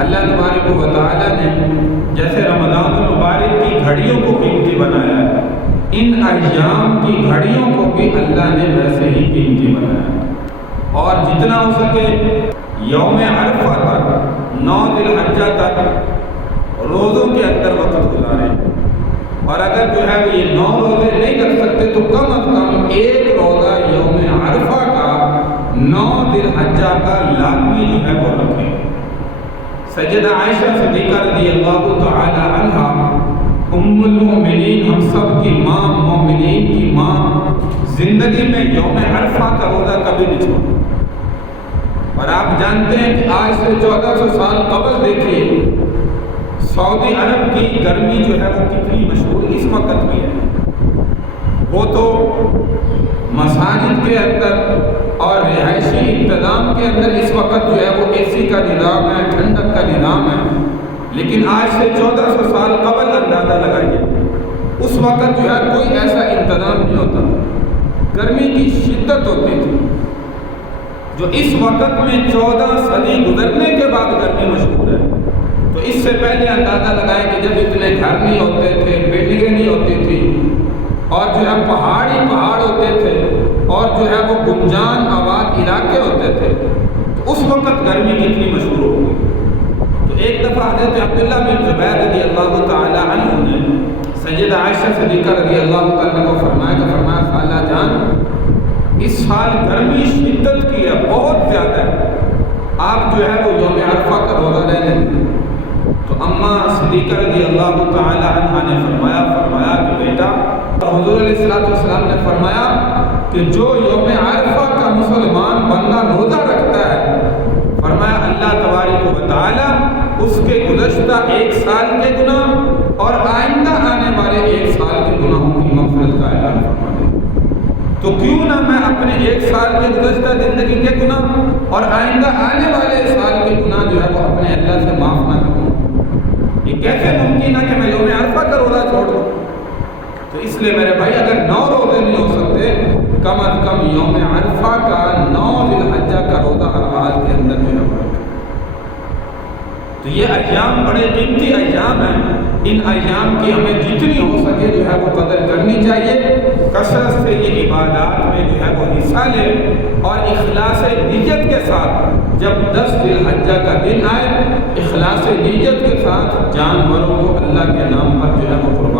اللہ تبارک و تعالیٰ نے جیسے رمضان المبارک کی گھڑیوں کو قیمتی بنایا ہے، ان ایام کی گھڑیوں کو بھی اللہ نے ویسے ہی قیمتی بنایا ہے، اور جتنا ہو سکے یوم عرفہ تک 9 ذی الحجہ تک روزوں کے اندر وقت گزاریں، اور اگر جو ہے وہ یہ 9 روزے نہیں رکھ سکتے تو کم از کم ایک روزہ یوم عرفہ کا 9 ذی الحجہ کا لازمی جو ہے وہ رکھیں۔ سیدہ عائشہ صدیقہ رضی اللہ تعالی عنہ ام المؤمنین، ہم سب کی ماں، مومنین کی ماں، زندگی میں یوم عرفہ کا روزہ کبھی نہیں چھوڑا، اور آپ جانتے ہیں کہ آج سے 1400 سال قبل دیکھیے سعودی عرب کی گرمی جو ہے وہ کتنی مشہور اس وقت بھی ہے۔ وہ تو مساجد کے اندر اور رہائشی انتظام کے اندر اس وقت جو ہے وہ اے سی کا نظام ہے، ٹھنڈک کا نظام ہے، لیکن آج سے 1400 سال قبل اندازہ لگائیے، اس وقت جو ہے کوئی ایسا انتظام نہیں ہوتا، گرمی کی شدت ہوتی تھی، جو اس وقت میں 14 صدی گزرنے کے بعد گرمی مشہور ہے۔ تو اس سے پہلے اندازہ لگائیں کہ جب اتنے گھر نہیں ہوتے تھے، بلڈنگیں نہیں ہوتی تھی، اور جو ہے پہاڑ ہوتے تھے، اور جو ہے وہ گنجان آباد علاقے ہوتے تھے، تو اس وقت گرمی کتنی مشہور ہو گئی۔ تو ایک دفعہ حضرت عبداللہ بن زبیر رضی اللہ تعالی عنہ نے سیدہ عائشہ صدیقہ رضی اللہ تعالی کو فرمایا خالہ جان، اس سال گرمی شدت کی ہے، بہت زیادہ ہے، آپ جو ہے وہ یوم عرفہ کا روزہ لے لیں۔ تو اماں صدیقہ رضی اللہ تعالی عنہ نے فرمایا کہ بیٹا، حضور علیہ السلام نے فرمایا کہ جو یوم عرفہ کا مسلمان بندہ روزہ رکھتا ہے، فرمایا اللہ تبارک و تعالی اس کے گزشتہ 1 سال کے گناہ اور آئندہ آنے والے 1 سال کے گناہوں کی مغفرت کا اعلان فرما دے۔ تو کیوں نہ میں اپنے 1 سال کے گزشتہ زندگی کے گناہ اور آئندہ آنے والے سال کے گناہ جو ہے وہ اپنے اللہ سے معاف نہ کروں؟ یہ کیسے ممکن ہے کہ میں یوم عرفہ کا روزہ چھوڑ دوں؟ تو اس لیے میرے بھائی، اگر 9 روزے نہیں ہو سکتے، کم از کم یوم عرفہ کا 9 ذی الحجہ کا روزہ ہر حال کے اندر جو ہے۔ تو یہ ایام بڑے قیمتی ایام ہیں، ان ایام کی ہمیں جتنی ہو سکے جو ہے وہ قدر کرنی چاہیے، کثرت سے یہ عبادات میں جو ہے وہ حصہ لے، اور اخلاص نیت کے ساتھ جب 10 ذی الحجہ کا دن آئے، اخلاص نیت کے ساتھ جانوروں کو اللہ کے نام پر جو ہے وہ قربان